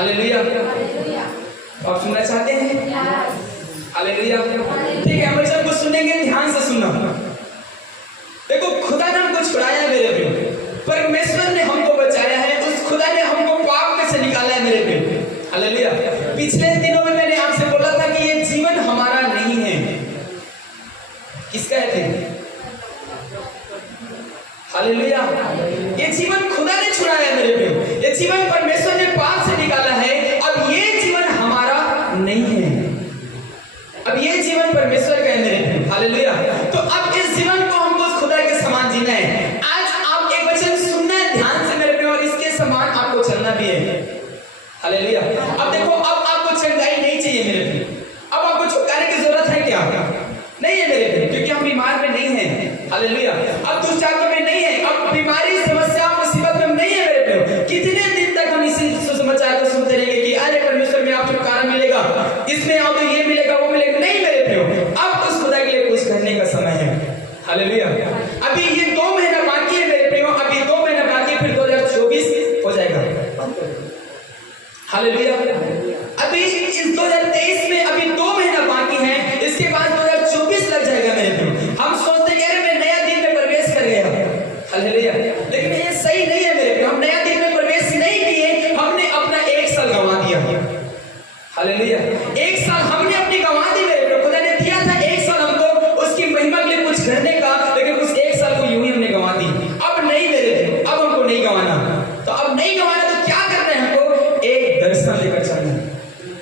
Hallelujah. आप सुनना चाहते हैं? हालेलुया। ठीक है, हम सब कुछ सुनेंगे, ध्यान से सुनना। देखो, खुदा ने हमको छुड़ाया है मेरे प्रियो, परमेश्वर ने हमको बचाया है, उस खुदा ने हमको पाप में से निकाला है मेरे प्रियो। हालेलुया। पिछले दिनों में मैंने आपसे बोला था कि ये जीवन हमारा नहीं है। किसका है? हालेलुया। ये जीवन खुदा ने छुड़ाया है मेरे प्रियो, ये जीवन परमेश्वर ने पाप से निकाला है। अब ये जीवन हमारा नहीं है, अब ये जीवन परमेश्वर का है मेरे प्रियो। हालेलुया। तो अब इस जीवन को हमको उस खुदा के समान जीना है। आज आप एक वचन सुनना है ध्यान से मेरे प्रियो, और इसके समान आपको चलना भी है। हालेलुया। अब देखो, अब आपको चंगाई नहीं चाहिए मेरे प्रियो, अब आपको छुटकारे की जरूरत है क्या? नहीं है मेरे प्रियो, क्योंकि हम बीमार में नहीं हैं। हालेलुया। अब दुष्टात्मा में नहीं है, अब बीमारी, समस्या, मुसीबत में नहीं है मेरे प्रियो। कितने दिन तक हम इसी सुसमाचार को सुनते रहेंगे कि अरे परमेश्वर में आप छुटकारा मिलेगा, इसमें आओ तो ये मिलेगा, वो मिलेगा? नहीं मेरे प्रियो, अब उस खुदा के लिए कुछ करने का समय है। हालेलुया। अभी ये 2 महीना बाकी है मेरे प्रियो, अभी 2 महीना बाकी, फिर 2024 हो जाएगा। हालेलुया। अभी इस 2023 में अभी 2 महीना बाकी है, इसके बाद 2024 लग जाएगा मेरे प्रियो। हम सोचते हैं अरे मैं नया दिन में प्रवेश कर गया। हालेलुया। लेकिन ये सही नहीं है मेरे प्रियो, हम नया दिन में प्रवेश नहीं किए, हमने अपना 1 साल गंवा दिया। हालेलुया। 1 साल हमने अपनी गंवा दी मेरे प्रियो। खुदा ने दिया था 1 साल हमको उसकी महिमा के लिए कुछ करने का, लेकिन उस 1 साल को यूं ही हमने गंवा दी। अब नहीं मेरे प्रियो, अब हमको नहीं गंवाना। तो अब नहीं गंवाना तो क्या करना है? हमको एक दर्शन लेकर चलना है।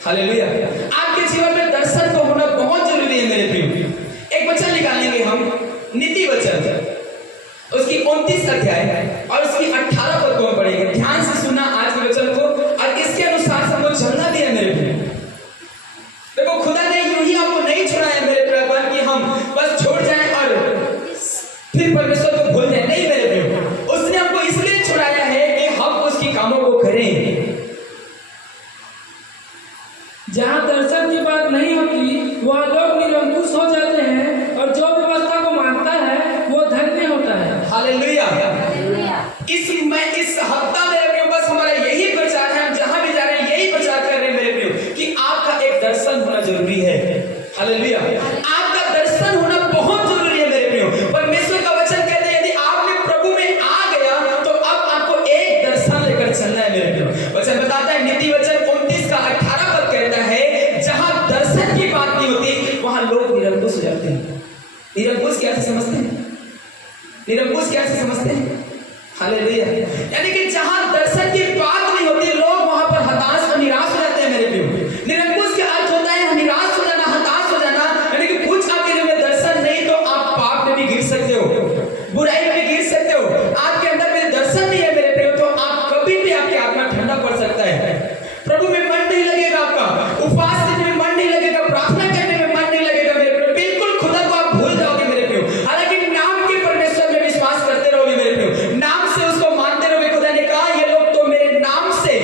हालेलुया। आपके जीवन में दर्शन को होना बहुत जरूरी है मेरे प्रियो। एक वचन निकालेंगे हम, नीति वचन, उसकी 29 अध्याय और उसकी 18 पद को हम पढ़ेंगे। ध्यान से सुनना आज के वचन को, और इसके अनुसार हमको चलना भी है मेरे प्रियो। देखो, खुदा ने यूं ही आपको नहीं छुड़ाया मेरे प्रियो कि हम बस छोड़ जाएं और फिर परमेश्वर को भूल जाएं। नहीं मेरे प्रियो, उसने हमको इसलिए छुड़ाया है कि हम उसकी कामों को करें। जहाँ दर्शन की बात नहीं होती वह लोग निरंकुश हो जाते हैं, और जो व्यवस्था को मानता है वो धन्य होता है। हालेलुया। इस हफ्ता मेरे प्रियो बस हमारा यही प्रचार है, हम जहां भी जा रहे हैं यही प्रचार कर रहे हैं मेरे प्रियो कि आपका एक दर्शन होना जरूरी है। हालेलुया। आपका दर्शन होना बहुत जरूरी है मेरे प्रियो। परमेश्वर का वचन कहते हैं यदि आपने प्रभु में आ गया तो अब आपको एक दर्शन लेकर चलना है मेरे प्रियो। वचन बताता है, नीति वचन 29 का 18 पद कहता है, जहां दर्शन की बात नहीं होती वहां लोग निरंकुश हो जाते हैं। निरंकुश क्या समझते हैं? निरंकुश क्या समझते हैं? हालेलुया। यानी कि जहां दर्शन की बात नहीं होती लोग वहां पर हताश और निराश हो जाते हैं मेरे प्रियो। निरंकुश का अर्थ होता है निराश हो जाना, हताश हो जाना, यानी कि कुछ आपके जीवन में दर्शन नहीं तो आप पाप में भी गिर सकते हो, बुराई में भी गिर सकते हो। आपके अंदर में दर्शन नहीं है मेरे प्रियो तो आप कभी भी आपकी आत्मा ठंडा पड़ सकता है, प्रभु में मन नहीं लगेगा, आपका उपवास करने में मन नहीं लगेगा, प्रार्थना करने में मन नहीं लगेगा मेरे प्रियो। बिल्कुल खुदा को आप भूल जाओगे मेरे प्रियो। हालांकि नाम के परमेश्वर में विश्वास करते रहोगे मेरे प्रियो, नाम से उसको मानते रहोगे। खुदा ने कहा ये लोग तो मेरे नाम से,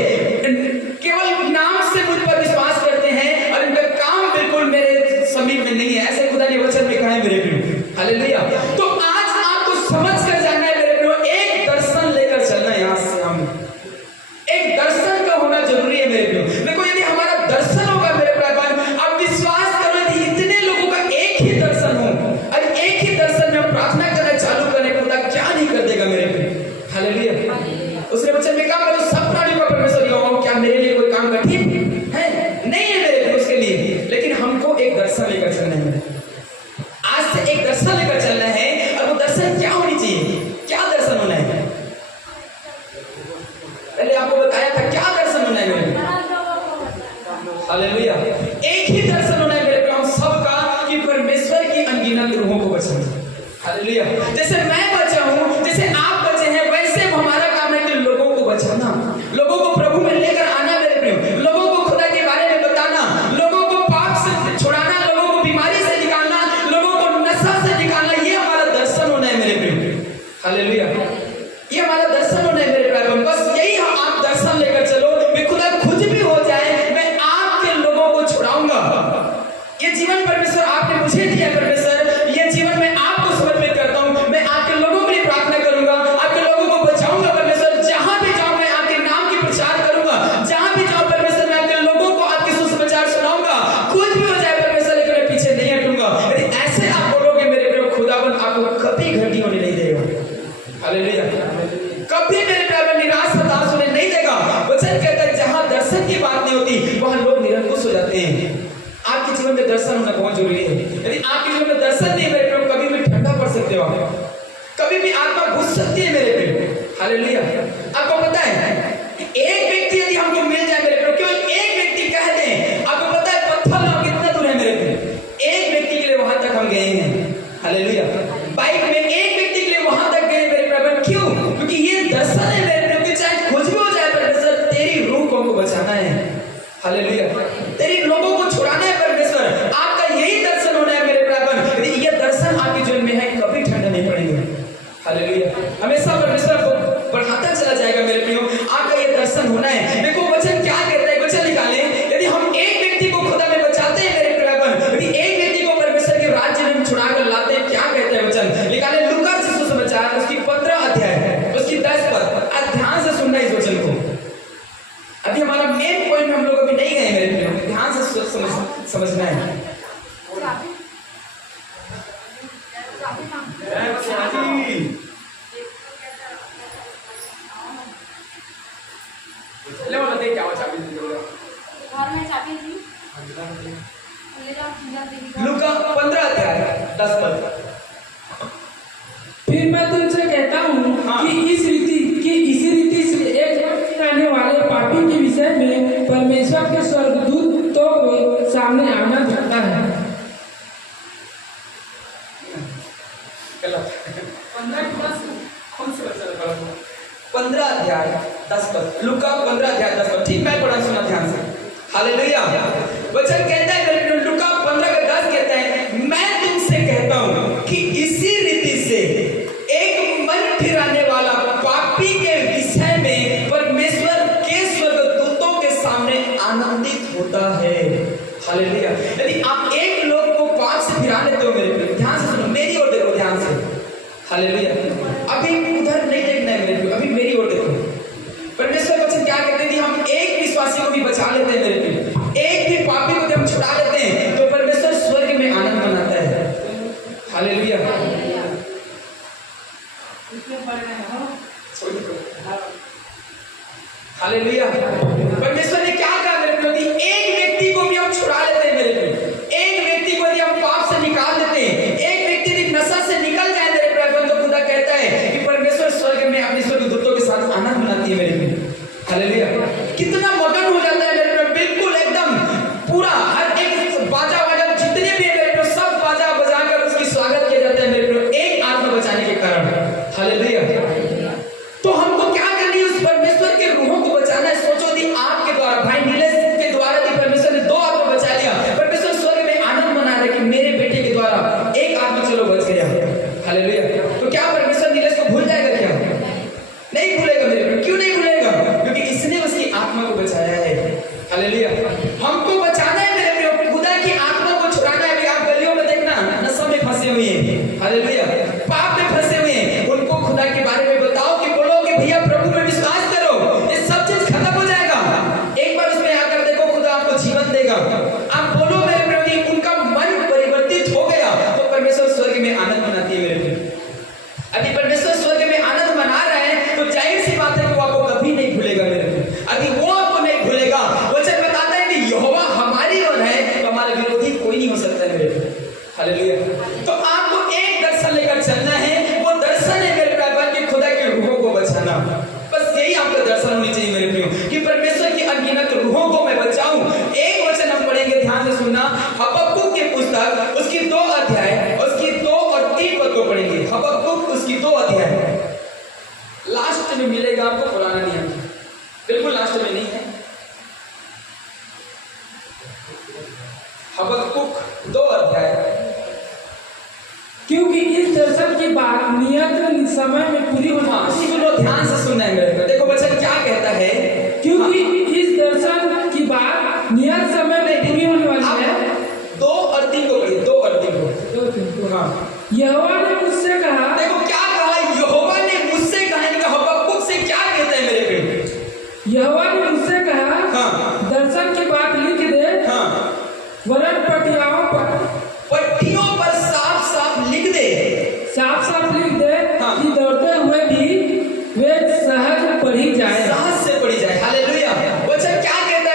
केवल नाम से मुझ पर विश्वास करते हैं और इनका काम बिल्कुल मेरे समीप में नहीं है, ऐसे खुदा ने वचन में कहा है मेरे प्रियो। हालेलुया। तो आज आपको समझ कर जाना है मेरे प्रियो, एक दर्शन लेकर चलना है। यहां से हम एक दर्शन का होना जरूरी है मेरे प्रियो। देखो, यदि हमारा दर्शन होगा मेरे प्रियो, आप विश्वास करो यदि इतने लोगों का एक ही दर्शन हो और एक ही दर्शन में हम प्रार्थना करना चालू करें, खुदा क्या नहीं कर देगा मेरे प्रियो। हालेलुया। उसने वचन में कहा, मैं सब प्राणियों का परमेश्वर यहोवा, क्या मेरे लिए कोई काम कठिन है? नहीं है मेरे प्रियो उसके लिए, लेकिन हमको एक दर्शन लेकर चलना है। आज से एक दर्शन लेकर चलना है, और वो दर्शन क्या होनी चाहिए? क्या दर्शन होना है? पहले आपको बताया था क्या दर्शन होना है मेरे। हालेलुया। एक ही दर्शन होना है मेरे प्रियो हम सबका कि परमेश्वर की अनगिनत रूहों को बचाना। हालेलुया। जैसे मैं बचा हूं, जैसे आप बचे हैं, वैसे हमारा काम है कि लोगों को बचाना, लोगों को प्रभु में लेकर आना मेरे प्रियो, लोगों को खुदा के बारे में बताना, लोगों को पाप से छुड़ाना, लोगों को बीमारी से निकालना, लोगों को नशा से निकालना, ये हमारा दर्शन होना है मेरे प्रियो। हालेलुया। ये हमारा दर्शन होना है मेरे प्रियो। बस यही आप दर्शन लेकर चलो, मैं खुदा खुद भी हो जाए, मैं आपके लोगों को दर्शन की बात नहीं होती वहां लोग निरंकुश हो जाते हैं। आपके जीवन में दर्शन होना बहुत जरूरी है। यदि आपके जीवन में दर्शन नहीं मेरे प्रियो, कभी भी ठंडा पड़ सकते हो आप, कभी भी आत्मा घुस सकती है मेरे प्रियो। हालेलुया। आपको पता है एक व्यक्ति यदि हमको मिल जाए मेरे प्रियो, केवल एक व्यक्ति कह दें, आपको पता है पत्थर नाम कितना दूर है मेरे प्रियो, एक व्यक्ति के लिए वहां तक हम गए हैं। हालेलुया। बाइक में एक व्यक्ति के लिए वहां तक गए मेरे प्रियो। क्यों? क्योंकि ये दर्शन है मेरे प्रियो कि चाहे कुछ भी हो जाए परमेश्वर, तेरी रूह को हमको बचाना है। हालेलुया। तेरी लोगों को छुड़ाना है परमेश्वर, आपका यही दर्शन होना है मेरे प्रियो। यदि ये दर्शन आपके जीवन में है, कभी ठंडा नहीं पड़ेगा। हालेलुया। हमेशा परमेश्वर को बढ़ाता चला जाएगा मेरे प्रियो। आपका ये दर्शन होना है। देखो वचन क्या कहता है, वचन निकालें। यदि हम एक व्यक्ति को खुदा में बचाते हैं मेरे प्रियो, यदि एक व्यक्ति को परमेश्वर के राज्य में हम छुड़ाकर लाते हैं, क्या कहता है वचन निकालें। लूका सुसमाचार उसकी 15 अध्याय उसकी 10 पद। ध्यान से सुनना इस वचन को। अभी हमारा मेन पॉइंट हम लोग अभी नहीं गए मेरे प्रियो, ध्यान से समझना है। ले वाला देख क्या हो चाबी घर में चाबी थी ले जाओ पूजा देवी। लूका 15 अध्याय 10 पद। फिर मैं तुमसे कहता हूँ कि इसी रीति से एक आने वाले पापी के विषय में परमेश्वर के स्वर्गदूत तो सामने आना दिखता है। 15 अध्याय 10 पद। लूका 15 अध्याय 10 पद। ठीक, मैं पढ़ा सुना ध्यान से। हालेलुया। वचन कहता है मेरे प्रियो, लूका 15 का 10 कहता है, मैं तुमसे कहता हूं कि इसी रीति से एक मन फिराने वाला पापी के विषय में परमेश्वर के स्वर्गदूतों के सामने आनंदित होता है। हालेलुया। यदि आप एक लोग को पाप से फिरा लेते हो मेरे प्रियो, ध्यान से सुनो, मेरी ओर देखो ध्यान से। हालेलुया। अभी उधर नहीं देखना है मेरे प्रियो, अभी मेरी ओर देखो। परमेश्वर वचन क्या कहते हैं कि हम एक विश्वासी को भी बचा लेते हैं मेरे प्रियो, एक भी पापी को हम छुड़ा लेते हैं, तो परमेश्वर स्वर्ग में आनंद मनाता है। हालेलुया। हालेलुया। परमेश्वर ने क्या कहा मेरे प्रियो कि एक व्यक्ति को भी हम छुड़ा लेते हैं मेरे प्रियो, एक व्यक्ति को यदि हम पाप से निकाल देते हैं, एक व्यक्ति यदि नशा से निकल जाए मेरे प्रियो, तो खुदा कहता है कि परमेश्वर स्वर्ग में अपने स्वर्गदूतों के साथ आनंद मनाती है मेरे प्रियो। हालेलुया। कितना मगन हो जाता है मेरे प्रियो, बिल्कुल एकदम पूरा हर एक बाजा वाजा जितने भी है मेरे प्रियो, सब बाजा बजाकर उसकी स्वागत किया जाता है मेरे प्रियो, एक आत्मा बचाने के कारण। हालेलुया। तो हमको क्या करनी है, उस परमेश्वर के रूहों को बचाना है। सोचो यदि आपके द्वारा, भाई नीलेश के द्वारा यदि परमेश्वर ने 2 आत्मा बचा लिया, परमेश्वर स्वर्ग में आनंद मना रहा है कि मेरे बेटे के द्वारा एक आत्मा चलो बच गया। हालेलुया। तो क्या परमेश्वर नीलेश को भूल जाएगा क्या? नहीं भूलेगा मेरे प्रियो। क्यों नहीं भूलेगा? क्योंकि इसने उसकी आत्मा को बचाया है। हालेलुया। हमको बचाना है मेरे प्रियो, खुदा की आत्मा को छुड़ाना है। आप गलियों में देखना नशा में फंसे हुए हैं, हालेलुया, पाप में फंसे हुए हैं, उनको खुदा के बारे में बताओ कि बोलो कि भैया प्रभु में विश्वास करो, ये सब चीज खत्म हो जाएगा। एक बार उसमें आकर देखो, खुदा आपको जीवन देगा। आप बोलो मेरे प्रियो कि उनका मन परिवर्तित हो गया, तो परमेश्वर स्वर्ग में आनंद मनाती है मेरे प्रियो। यदि परमेश्वर स्वर्ग में आनंद मना रहा है, तो जाहिर सी बात है कि वो आपको कभी नहीं भूलेगा मेरे प्रियो। यदि वो आपको नहीं भूलेगा, वचन बताता है कि यहोवा हमारी ओर है, तो हमारा विरोधी कोई नहीं हो सकता मेरे प्रियो। हालेलुया। तो आपको एक दर्शन लेकर चलना है, वो दर्शन है मेरे प्रियो कि खुदा के रूहों को बचाना। बस यही आपका दर्शन होनी चाहिए मेरे प्रियो कि परमेश्वर की अनगिनत रूहों को मैं बचाऊं। एक वचन हम पढ़ेंगे, ध्यान से सुनना। हबक्कुक की पुस्तक उसकी 2 अध्याय उसकी 2 और 3 पद को पढ़ेंगे। हबक्कुक उसकी 2 अध्याय लास्ट में मिलेगा आपको, पुराना नियम बिल्कुल लास्ट में नहीं है। हबक्कुक 2 अध्याय। क्योंकि इस दर्शन की बात नियत समय में पूरी होना। सुनो, ध्यान से सुनना है मेरे को। देखो वचन क्या कहता है, क्योंकि इस दर्शन की बात नियत समय में पूरी होने वाली है। 2 और 3 को पढ़िए, 2 और 3 को। हाँ, यहोवा ने मुझसे कहा। देखो क्या कहा, यहोवा ने मुझसे कहा। इनका हबक्कुक से क्या कहता है मेरे प्रियो? यहोवा ने मुझसे कहा, हाँ, दर्शन की बात लिख दे। हाँ, वरन पट्टियों पर साफ साफ लिख दे। साफ साफ लिख दे, हाँ, कि दौड़ते हुए भी वे सहज पढ़ी जाए, सहज से पढ़ी जाए। हालेलुया। वचन क्या कहता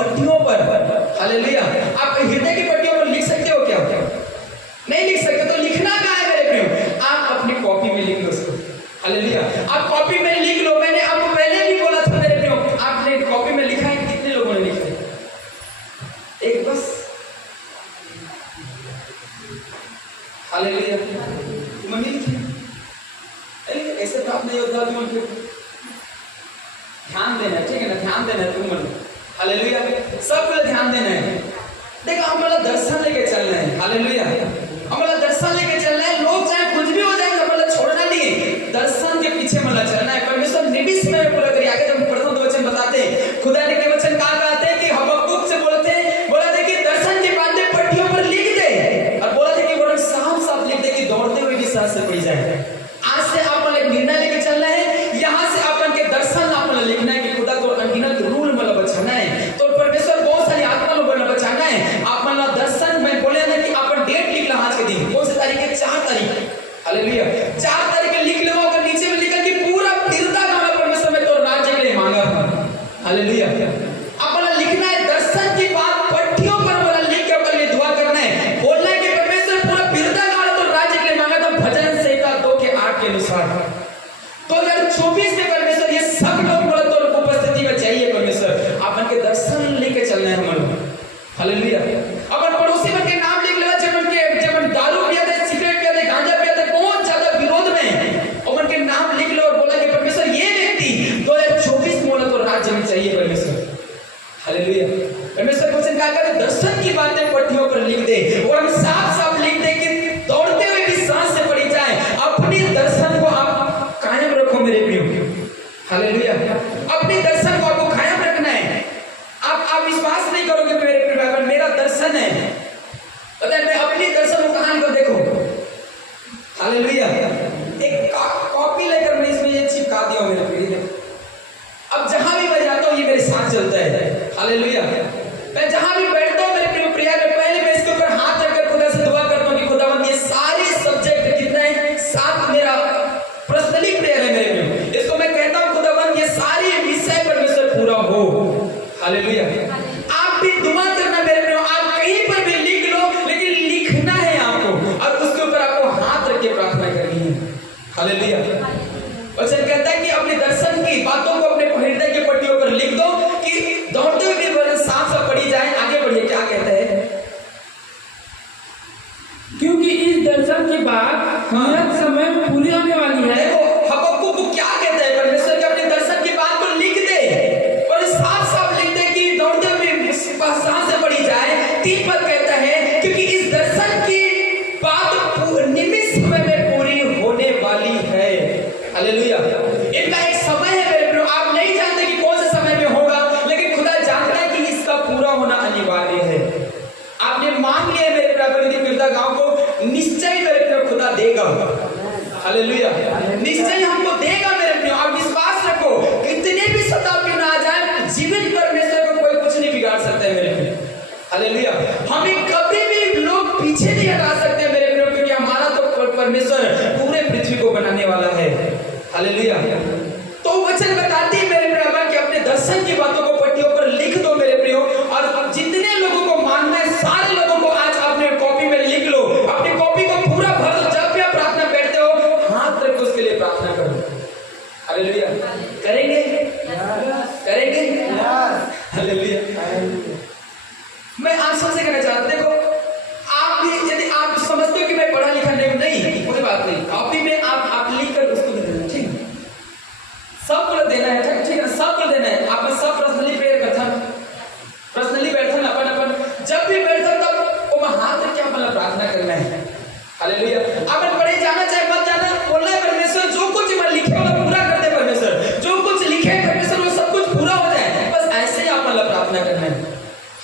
पट्टियों पर, हालेलुया। आप हृदय की पट्टियों पर लिख सकते हो क्या? नहीं लिख सकते, तो लिखना कहाँ है मेरे प्रियो? आप अपनी कॉपी में लिख लो उसको, हालेलुया। आप कॉपी में लिख लो। मैंने आपको पहले भी बोला था मेरे प्रियो, आपने कॉपी में लिखा है? कितने लोगों ने लिखा है? एक बस, हालेलुया। तुम नहीं लिखे? ऐसे प्रार्थना योद्धा तुम ध्यान देना है, ठीक है ना? ध्यान देना है तुम, हालेलुया। सबको ध्यान देना है। देखो हमारा दर्शन लेके चलना है, हालेलुया। हमारा दर्शन लेके चलना है। लोग चाहे कुछ भी हो जाए, हमारा छोड़ना नहीं है, दर्शन के पीछे हमारा चलना है। परमेश्वर निबिस में पूरा करिए। आगे जब प्रथम 2 वचन बताते हैं, खुदा ने के वचन कहा कहते हैं कि हबक्कुक से बोलते हैं, बोला था कि दर्शन की बातें पट्टियों पर लिख दे, और बोला था कि वो साफ साफ लिख दे कि दौड़ते हुए भी सांस से पड़ी जाए। आज से आप एक निर्णय लेके चलना है। यहाँ से अपन के दर्शन आप लिखना है कि खुदा तो अनगिनत रूल मतलब बचाना है, तो परमेश्वर बहुत सारी आत्मा लोगों बचाना है। आप दर्शन में बोले ना कि अपन डेट लिख लो आज के दिन, कौन सी तारीख है? 4 तारीख, हालेलुया। 4 तारीख लिख लो, अगर नीचे में लिखा कि पूरा फिरता गाना परमेश्वर में तो राज्य के लिए मांगा था, हालेलुया। अपन लिखना है दर्शन की बात पट्टियों पर वाला लिख के अपन लिए दुआ करना है, बोलना है कि परमेश्वर पूरा फिरता गाना तो राज्य के लिए मांगा था, भजन संहिता 2:8 के अनुसार। 2024 में परमेश्वर ये सब लोग बोला तो उपस्थिति में चाहिए परमेश्वर। अपन के दर्शन लेके चलना है हमारे, हालेलुया। अपन पड़ोसी मन के नाम लिख लेना, जब दारू पिया थे, सिगरेट पिया थे, गांजा पिया थे, बहुत ज्यादा विरोध में अपन के नाम लिख लो और बोला कि परमेश्वर ये व्यक्ति 2024 में बोला तो राज्य में चाहिए परमेश्वर, हालेलुया। परमेश्वर वचन क्या कहते हैं? दर्शन की बातें पट्टियों पर लिख दे, और हम साफ साफ लिख दे कि दौड़ते हुए भी सांस से पड़ी जाए। अपनी दर्शन को आप कायम रखो मेरे प्रियो, हालेलुया। अपने दर्शन को आपको कायम रखना है। आप विश्वास नहीं करोगे मेरे प्रिय, मेरा दर्शन है, पता है मैं अपनी दर्शन को कहां को देखो, हालेलुया। एक कॉपी लेकर मैं इसमें ये चिपका दिया मेरे प्रिय। अब जहां भी मैं जाता हूं ये मेरे साथ चलता है, हालेलुया। मैं जहां भी बैठता हूं मेरे प्रिय, पहले मैं इसके ऊपर हाथ रखकर खुदा से दुआ करता हूं कि खुदावंद ये सारे सब्जेक्ट कितना है? 7 मेरा पर्सनली प्रेयर है मेरे प्रिय। इसको मैं कहता हूं खुदावंद ये सारे विषय परमेश्वर पूरा हो, हालेलुया। आप भी दुआ करना मेरे प्रिय, आप कहीं पर भी लिख लो, लेकिन लिखना है आपको, और उसके ऊपर आपको हाथ रख के प्रार्थना करनी है, हालेलुया। वचन कहता है कि अपने दर्शन की बातों को अपने हृदय की पट्टियों पर लिख दो कि दौड़ते हुए भी सांस से पड़ी जाए। आगे बढ़िए, क्या कहता है? क्योंकि इस दर्शन की बात नियत समय में पूरी होने वाली है। देखो हबक्कुक को क्या कहता है? परमेश्वर के अपने दर्शन की बात को लिख दे, और साफ साफ लिख दे कि दौड़ते हुए सांस से पड़ी जाए। 3 पद कहता है क्योंकि इस दर्शन की बात निमित्त समय में पूरी होने वाली है, हालेलुया। इनका एक समय है मेरे प्रिय, आप नहीं जानते कि कौन से समय में होगा, लेकिन खुदा जानता है कि इसका पूरा होना अनिवार्य है। आपने मांग लिया मेरे प्रिय गांव को, निश्चय मेरे प्रिय खुदा देगा, हालेलुया। निश्चय हमको देगा मेरे प्रिय, आप विश्वास रखो। कितने भी सताव क्यों ना आ जाए, जीवित परमेश्वर को कोई कुछ नहीं बिगाड़ सकता है मेरे प्रिय, हालेलुया। हमें कभी भी लोग पीछे नहीं हटा सकते मेरे प्रिय, क्योंकि हमारा तो परमेश्वर पूरे पृथ्वी को बनाने वाला है, हालेलुया। तो वचन बताती है मेरे प्रिय कि अपने दर्शन की बातों को पट्टियों पर लिख दो मेरे प्रिय, और जितने लोगों को मानना है सारे लोगों को आज अपने कॉपी में लिख लो, अपनी कॉपी को पूरा भर दो। जब भी आप प्रार्थना बैठते हो हाथ रख उसके लिए प्रार्थना करो, हालेलुया। करेंगे? करेंगे? हालेलुया। मैं आप सबसे कहना चाहता हूं, देखो आप भी यदि आप समझते हो कि मैं पढ़ा लिखा नहीं, कोई बात नहीं, कॉपी में आप लिख कर उसको दे देना, ठीक है? सबको देना है, ठीक है? सबको देना है। आप सब पर्सनली प्रेयर करता, पर्सनली बैठा ना अपन जब भी बैठा तब वो हाथ रख के अपन प्रार्थना करना है, हालेलुया। अपन पढ़े जाना चाहे मत जाना, बोलना है परमेश्वर जो कुछ मैं लिखे वाला पूरा कर दे, परमेश्वर जो कुछ लिखे परमेश्वर वो सब कुछ पूरा हो जाए, बस ऐसे ही अपन प्रार्थना करना है,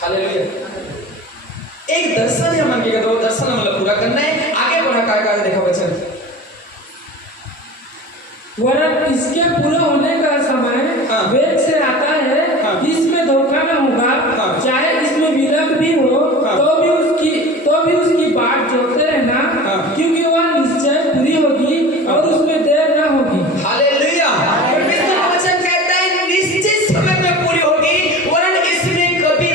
हालेलुया। एक दर्शन है मन के, तो दर्शन मतलब पूरा करना है। आगे बढ़ा क्या देखा वचन, वरन इसके पूरे होने का समय वेग से आता है, इसमें धोखा न होगा, चाहे इसमें विलंब भी हो, तो भी उसकी बाट जोते रहना, क्योंकि वह निश्चय पूरी होगी और उसमें देर न होगी, हालेलुया। परमेश्वर का वचन कहता है निश्चित समय में पूरी होगी, वरन इसमें कभी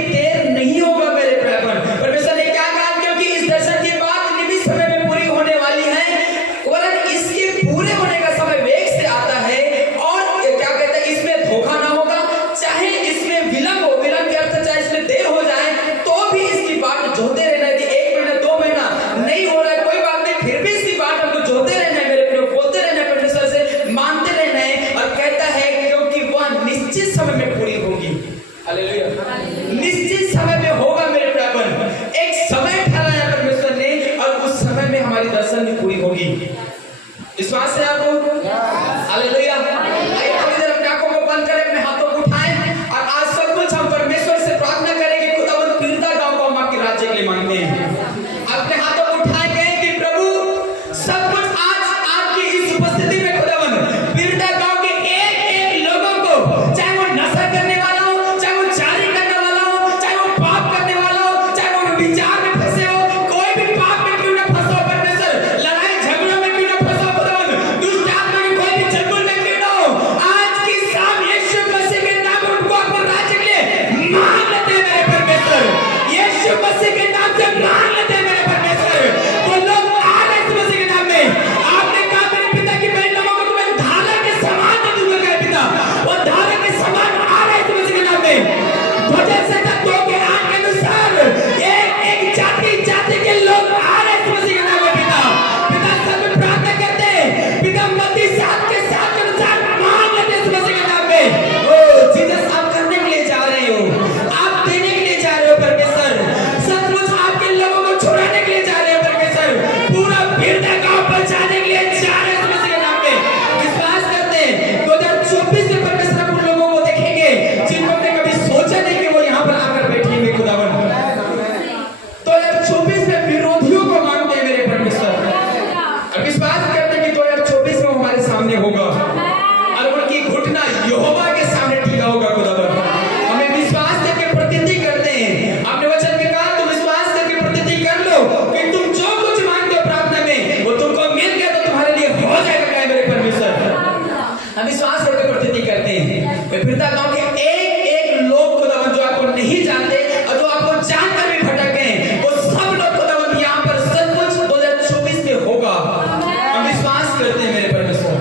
पिता गांव के एक एक लोग खुदावन जो आपको नहीं जानते और जो आपको जानकर भी भटक गए, वो सब लोग खुदावन यहाँ पर सचमुच 2024 में होगा। हम विश्वास करते हैं मेरे परमेश्वर।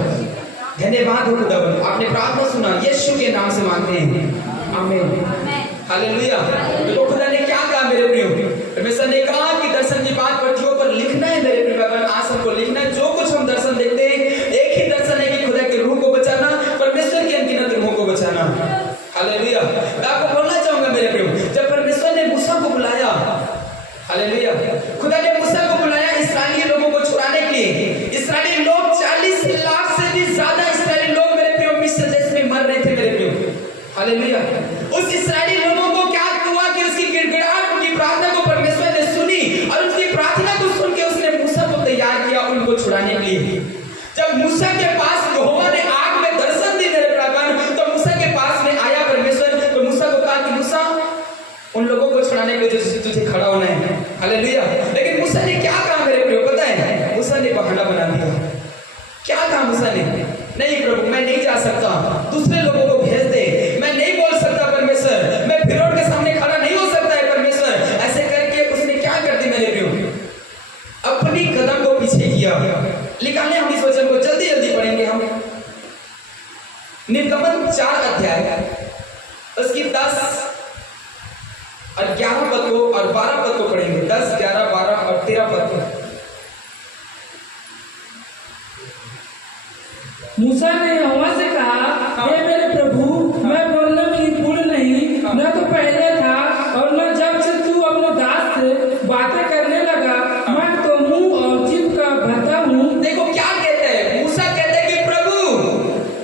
धन्यवाद हो खुदावन, आपने प्रार्थना सुना, यीशु के नाम से मांगते हैं, आमीन, हालेलुया। देखो खुदा ने क्या कहा मेरे प्रियो, परमेश्वर ने कहा कि दर्शन की बात पट्टियों पर लिखना है मेरे प्रियो। आज हमको लिखना है जो कुछ हम दर्शन देखते हैं, एक ही दर्शन है कि खुदा के रूह को बचाना, परमेश्वर के अनगिनत रूहों को बचाना। हालेलुया। मैं आपको बोलना चाहूंगा मेरे प्रियो, जब परमेश्वर ने मूसा को बुलाया, हालेलुया, खुदा ने मूसा को बुलाया इस्राएली लोगों को छुड़ाने के लिए। इस्राएली लोग 40 लाख से भी ज्यादा इस्राएली लोग मेरे प्रियो मिस्र देश में मर रहे थे मेरे प्रियो। हालेलुया। उस इस्राएली लोगों को क्या हुआ कि उसकी गिड़गिड़ाहट, उनकी प्रार्थना को परमेश्वर ने सुनी और उसकी प्रार्थना को सुन के उसने मूसा को तैयार किया उनको छुड़ाने के लिए। जब मूसा के पास यहोवा ने आग में दर्शन दी मेरे प्राण, तो मूसा के पास में आया परमेश्वर, तो मूसा को कहा कि मूसा उन लोगों को छुड़ाने के लिए तुझे खड़ा होना है। हालेलुया। लेकिन मूसा ने क्या कहा मेरे प्रियो, पता है? मूसा ने बहाना बना दिया। क्या कहा मूसा ने? नहीं प्रभु, मैं नहीं जा सकता, दूसरे लोगों को भेज दे, मैं नहीं बोल सकता परमेश्वर, मैं फिरौन के सामने खड़ा नहीं हो सकता है परमेश्वर। ऐसे करके उसने क्या कर दी मेरे प्रियो, अपनी कदम को पीछे किया। निकाले हम इस वचन को, जल्दी जल्दी पढ़ेंगे हम। निर्गमन 4 अध्याय उसकी 10 और 11 पद को और 12 पद को पढ़ेंगे। 10, 11, 12 और 13 पद को। मूसा ने यहोवा से कहा, हे मेरे प्रभु, मैं बोलने में निपुण नहीं, न तो पहले था और न जब से तू अपने दास से बातें करने लगा, मैं तो मुंह और जीभ का भरता हूँ। देखो क्या कहते हैं मूसा, कहते हैं कि प्रभु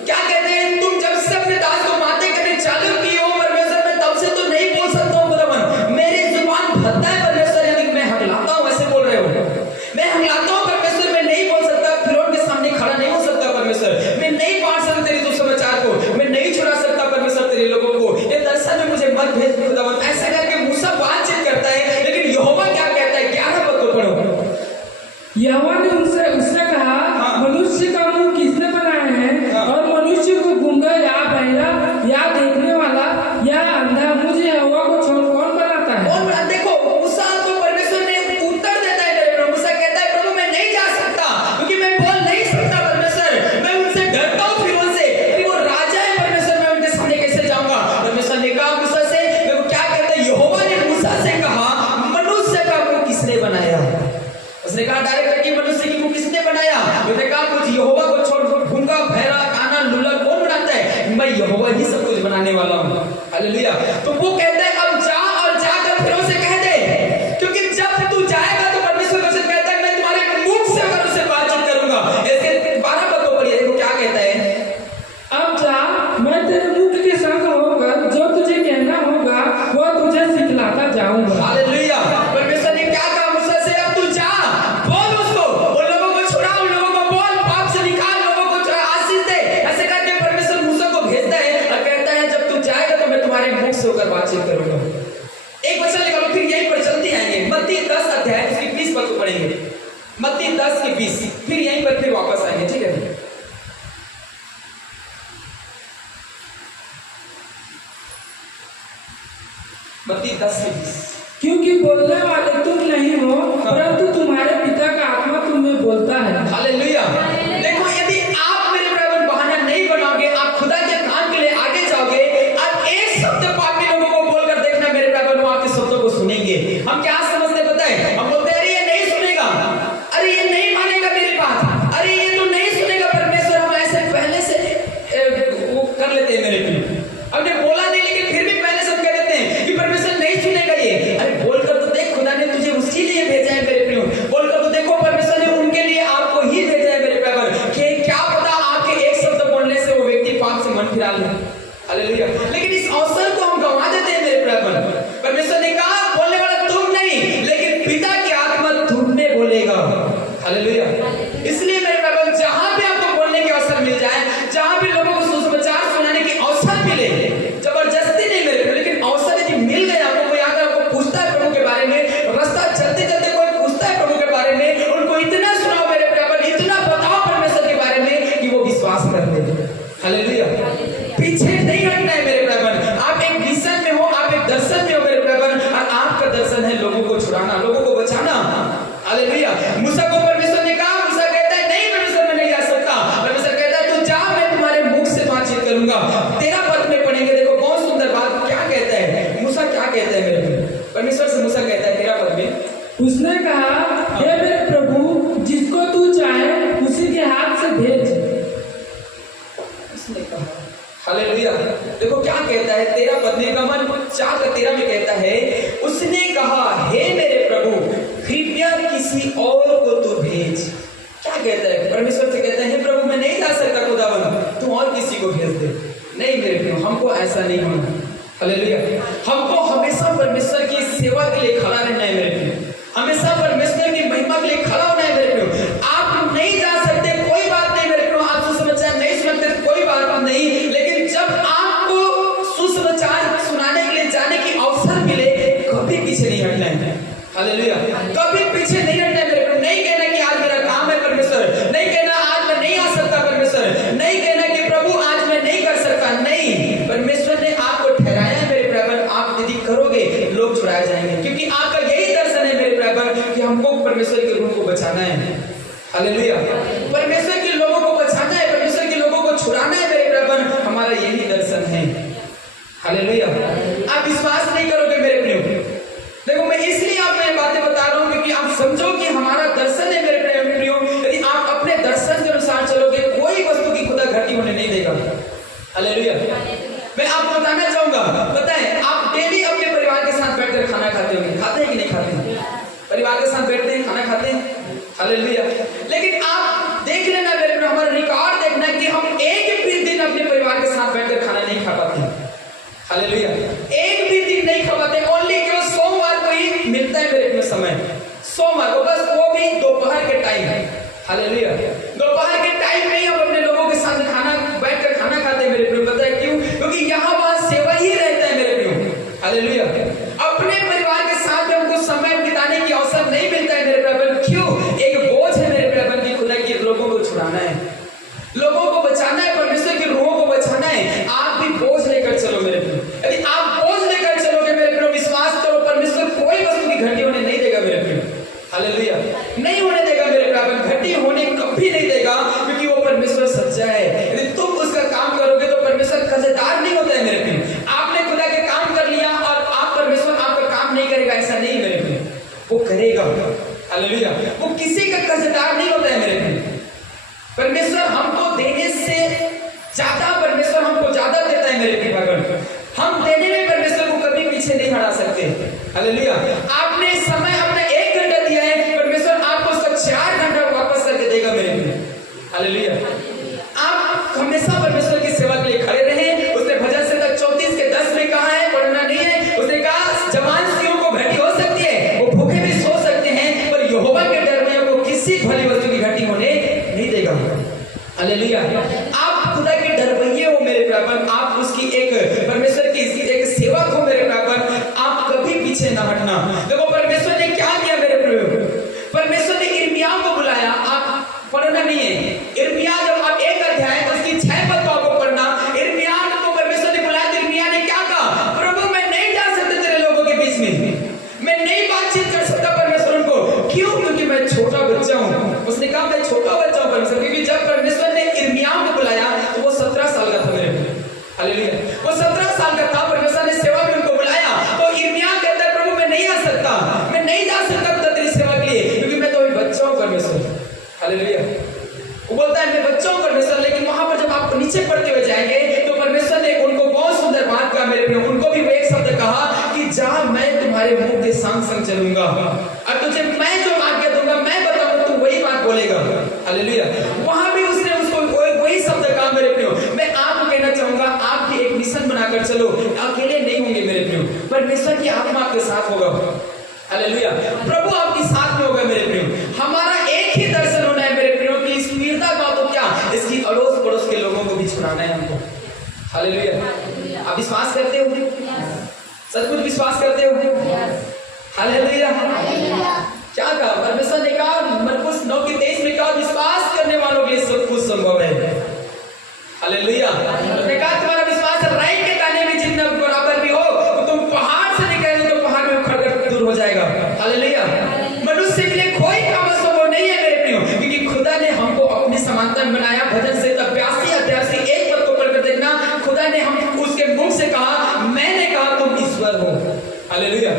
क्या कहते हैं, तुम जब से अपने दास को बातें करने चालू की हो परमेश्वर, मैं तब से तो नहीं बोल सकता हूँ खुदावन, मेरी जुबान भरता है परमेश्वर, यानी मैं हकलाता हूँ, ऐसे बोल रहे हो, मैं हकलाता हूँ परमेश्वर, मैं नहीं बोल सकता, फिरौन के सामने खड़ा नहीं हो सकता परमेश्वर, मैं नहीं बांट सकता तेरी दुष्समाचार को, मैं नहीं छुड़ा सकता परमेश्वर तेरे लोगों को, ये दर्शन में मुझे मत भेज खुदावन। ऐसा करके मूसा बातचीत करता है, लेकिन यहोवा क्या कहता है? 11 पद को पढ़ो। यहोवा ने उससे कहा, मनुष्य का मुंह किसने बनाया है और मनुष्य को गूंगा या बहरा या देखने वाला या अंधा, मुझे यहोवा को छोड़ कौन बनाता है? और देखो मूसा को परमेश्वर ने उत्तर देता है मेरे प्रभु। मूसा कहता है प्रभु मैं नहीं जा सकता क्योंकि मैं बोल नहीं सकता परमेश्वर, मैं उनसे डरता हूँ फिरौन से, वो राजा है परमेश्वर, मैं उनके सामने कैसे जाऊंगा? परमेश्वर ने कहा मूसा से, देखो क्या कहता है, यहोवा ने मूसा से कहा मनुष्य का मुंह किसने बनाया? उसने कहा डायरेक्ट कि मनुष्य की मुंह किसने बनाया? उसने कहा कुछ यहोवा को छोड़ गूंगा बहरा काना लूला कौन बनाता है? मैं यहोवा ही सब कुछ बनाने वाला हूँ। हालेलुया। तो वो कहता है अब जा और जाकर फिरौन से कह दे, क्योंकि जब तू जाएगा तो परमेश्वर वचन कहता है मैं तुम्हारे मुख से अगर उससे बातचीत करूंगा। इसके 12 पद को पढ़िए, देखो क्या कहता है, अब जा, मैं तेरे मुख के संग होकर जो तुझे कहना होगा वो तुझे सिखलाता जाऊंगा। हालेलुया। परमेश्वर ने क्या कहा मूसा से, अब तू जा, बोल उसको, उन लोगों को छुड़ा, उन लोगों को बोल, पाप से निकाल, लोगों को आशीष दे। ऐसे करके परमेश्वर मूसा को भेजता है और कहता है जब तू जाएगा तो मैं तुम्हारे मुख से होकर बातचीत करूंगा। एक वचन निकालो, फिर यहीं पर चलते आएंगे। मत्ती 10 अध्याय उसकी 20 पद को पढ़ेंगे। मत्ती 10 की 20, फिर यहीं पर फिर वापस आएंगे, ठीक है? मत्ती 10 की 20। क्योंकि बोलने वाले तुम नहीं हो, परंतु तुम्हारे पिता का आत्मा तुम में बोलता है। हालेलुया। देखो यदि आप मेरे बराबर बहाना नहीं बनाओगे, आप खुदा के काम के लिए आगे जाओगे और एक शब्द पापी लोगों को बोलकर देखना मेरे बराबर वो आपके शब्दों को सुनेंगे। हम क्या समझते पता है? हम बोलते हैं अरे ये नहीं सुनेगा, अरे ये नहीं मानेगा मेरी बात, अरे ये तो नहीं सुनेगा परमेश्वर। हम ऐसे पहले से वो कर लेते हैं मेरे प्रिय, हमने बोला नहीं लेकिन फिर भी पहले से हम कह देते हैं कि परमेश्वर नहीं सुनेगा ये। अरे बोलकर तो देख, खुदा ने तुझे उसी लिए भेजा है मेरे प्रियो, बोलकर तो देखो परमेश्वर ने उनके लिए आपको ही भेजा है मेरे बराबर, कि क्या पता आपके एक शब्द बोलने से वो व्यक्ति पाप से मन फिरा ले। हालेलुया। लेकिन इस अवसर को हम गंवा देते हैं मेरे बराबर। परमेश्वर ने कहा बोलने वाला तुम नहीं, लेकिन पिता की आत्मा तुम में बोलेगा। हालेलुया। इसलिए मेरे बराबर जहां भी आपको बोलने के अवसर मिल जाए, जहां भी लोगों को सुसमाचार सुनाने के अवसर मिले, जबरदस्ती नहीं मेरे, लेकिन अवसर यदि मिल गए आपको, कोई आकर आपको पूछता है प्रभु के बारे में, रास्ता चलते चलते कोई पूछता है प्रभु के बारे में, उनको इतना सुनाओ मेरे बराबर, इतना बताओ परमेश्वर के बारे में कि वो विश्वास कर ले। हालेलुया। पीछे नहीं हटना है मेरे 13 पद निर्गमन 4:13 में कहता है, उसने कहा, हे मेरे प्रभु, कृपया किसी और को तू भेज। क्या कहता है? परमेश्वर से कहता है, हे प्रभु मैं नहीं जा सकता खुदावन, तू और किसी को भेज दे। नहीं मेरे प्रियो, हमको ऐसा नहीं होना। हालेलुया। हमको हमेशा परमेश्वर की सेवा के लिए खड़ा रहना है मेरे प्रियो, हमेशा परमेश्वर की महिमा के लिए खड़ा होना है मेरे प्रियो। आप नहीं जा सकते, कोई बात नहीं मेरे प्रियो, आप सुसमाचार नहीं सुनते कोई बात नहीं, लेकिन जब आपको सुसमाचार सुनाने के लिए जाने की अवसर मिले, कभी पीछे नहीं हटना है। हालेलुया। कभी पीछे नहीं हटना है मेरे प्रियो। नहीं कहना कि आज मेरा काम है परमेश्वर, नहीं कहना आज मैं नहीं आ सकता परमेश्वर, नहीं कहना कि प्रभु आज मैं नहीं कर सकता। नहीं, परमेश्वर ने आपको ठहराया है मेरे प्रियो, आप यदि करोगे लोग छुड़ाए जाएंगे, क्योंकि आपका यही दर्शन है मेरे प्रियो कि हमको परमेश्वर के रूह को बचाना है। हालेलुया। परमेश्वर के लोगों को बचाना है, परमेश्वर के लोगों को छुड़ाना है मेरे प्रियो, हमारा यही दर्शन है। हालेलुया। आप विश्वास नहीं करोगे मेरे प्रियो। देखो मैं इसलिए आपको ये बातें बता रहा हूं क्योंकि आप समझो कि हमारा दर्शन है मेरे प्रियो। यदि आप अपने दर्शन के अनुसार चलोगे, कोई वस्तु की खुदा घटी होने नहीं देगा। हालेलुया। मैं आपको बताना चाहूंगा, बताएं आप डेली अपने परिवार के साथ बैठकर खाना खाते होंगे, खाते हैं कि नहीं खाते हैं? परिवार के साथ बैठते हैं, खाना खाते हैं। हालेलुया। लेकिन आप देख लेना मेरे प्रियो, हमारा रिकॉर्ड देखना कि हम एक भी दिन अपने परिवार के साथ बैठकर खाना नहीं खा पाते हैं। हालेलुया। एक भी दिन नहीं खा पाते, ओनली केवल सोमवार को ही मिलता है मेरे प्रियो समय, सोमवार को, बस वो भी दोपहर के टाइम है। हालेलुया। दोपहर के टाइम में ही हम अपने लोगों के साथ खाना बैठकर खाना खाते हैं मेरे प्रियो। पता है क्यों? क्योंकि यहाँ वहां सेवा ही रहता है मेरे प्रियो। हालेलुया। अपने परिवार के साथ में हमको समय बिताने की अवसर नहीं मिलता है मेरे प्रियो। क्यों? एक बोझ है मेरे प्रियो कि खुदा के लोगों को छुड़ाना है, लोगों को बचाना है, परमेश्वर की रूहों को बचाना है। आप भी बोझ लेकर चलो मेरे प्रियो। यदि आप बोझ लेकर चलोगे मेरे प्रियो, विश्वास करो परमेश्वर कोई वस्तु की घटी होने नहीं देगा मेरे प्रियो। हालेलुया। नहीं होने देगा मेरे प्रियो, घटी होने कभी नहीं देगा, क्योंकि वो परमेश्वर सच्चा है। यदि तुम उसका काम करोगे तो परमेश्वर कर्जदार नहीं होता है मेरे प्रियो। आपने खुदा के काम कर लिया और आप परमेश्वर आपका काम नहीं करेगा, ऐसा नहीं मेरे प्रियो, वो करेगा। हालेलुया। वो किसी का कर्जदार नहीं होता है मेरे प्रियो। परमेश्वर हमको देने से ज्यादा, परमेश्वर हमको ज्यादा देता है मेरे प्रियो। हम देने में परमेश्वर को कभी पीछे नहीं हटा सकते। हालेलुया। आपने समय अपना 1 घंटा दिया है, परमेश्वर आपको उसका 4 घंटा वापस करके देगा मेरे प्रियो। हालेलुया। आप हमेशा परमेश्वर की सेवा के लिए खड़े रहे। उसने भजन संहिता 34:10 में कहा है, पढ़ना नहीं है, उसने कहा जवान स्त्रियों को घटी हो सकती है, वो भूखे भी सो सकते हैं, पर यहोवा के डर में वो किसी भली वस्तु की घटी होने नहीं देगा। हालेलुया। आप खुदा के डरवैये हो मेरे प्रियो, आप उसकी एक परमेश्वर की एक सेवक हो मेरे प्रियो, आप कभी पीछे ना हटना। देखो परमेश्वर ने क्या किया मेरे प्रियो, परमेश्वर ने यिर्मयाह को बुलाया। आप पढ़ना नहीं है, यिर्मयाह जब आप 1 अध्याय उसकी 6 पद को आपको पढ़ना। यिर्मयाह को परमेश्वर ने बुलाया, यिर्मयाह ने क्या कहा? प्रभु मैं नहीं जा सकता तेरे लोगों के बीच में, मैं नहीं बातचीत कर सकता परमेश्वर उनको। क्यों? क्योंकि मैं छोटा बच्चा हूँ। उसने कहा मैं छोटा बच्चा हूँ परमेश्वर, क्योंकि जब परमेश्वर ने यिर्मयाह को बुलाया तो वो 17 साल का था मेरे प्रियो। हालेलुया। वो 17 साल का था, परमेश्वर ने सेवा में उनको बुलाया। तो यिर्मयाह कहता है प्रभु मैं नहीं आ सकता, मैं नहीं जा सकता तेरी सेवा के लिए, क्योंकि मैं तो अभी बच्चा हूँ परमेश्वर। हालेलुया। वो बोलता है मैं बच्चा हूँ परमेश्वर। लेकिन वहां पर जब आप नीचे पढ़ते हुए जाएंगे तो परमेश्वर ने उनको बहुत सुंदर बात कहा मेरे प्रियो। उनको भी वो एक शब्द कहा कि जा मैं तुम्हारे मुंह के संग संग चलूंगा और तुझे मैं जो आज्ञा दूंगा, मैं बताऊंगा, तू वही बात बोलेगा। हालेलुया। वहां भी उसने उसको वही शब्द कहा मेरे प्रियो। मैं आपको कहना चाहूंगा, आप भी एक मिशन बनाकर चलो, अकेले नहीं होंगे मेरे प्रियो, परमेश्वर की आत्मा आपके साथ होगा। हालेलुया। प्रभु आपके साथ में होगा मेरे प्रियो। हमारा एक ही दर्शन होना है मेरे प्रियो कि इस पीड़िता का तो क्या, इसकी अड़ोस पड़ोस के लोगों को भी छुड़ाना है हमको। हालेलुया। आप विश्वास करते हो? सचमुच विश्वास करते हो? हालेलुया। क्या कहा परमेश्वर ने? कहा मरकुस 9:23 में कहा विश्वास करने वालों के लिए सब कुछ संभव है। हालेलुया। उसने कहा तुम्हारा विश्वास राई के दाने में जितना बराबर भी हो, तो तुम पहाड़ से निकले तो पहाड़ में उखड़कर दूर हो जाएगा। हालेलुया। मनुष्य के लिए कोई काम असंभव नहीं है मेरे प्रियो, क्योंकि खुदा ने हमको अपनी समानता में बनाया। भजन संहिता 82:1 पद को पढ़कर देखना, खुदा ने हम उसके मुंह से कहा, मैंने कहा तुम ईश्वर हो। हालेलुया।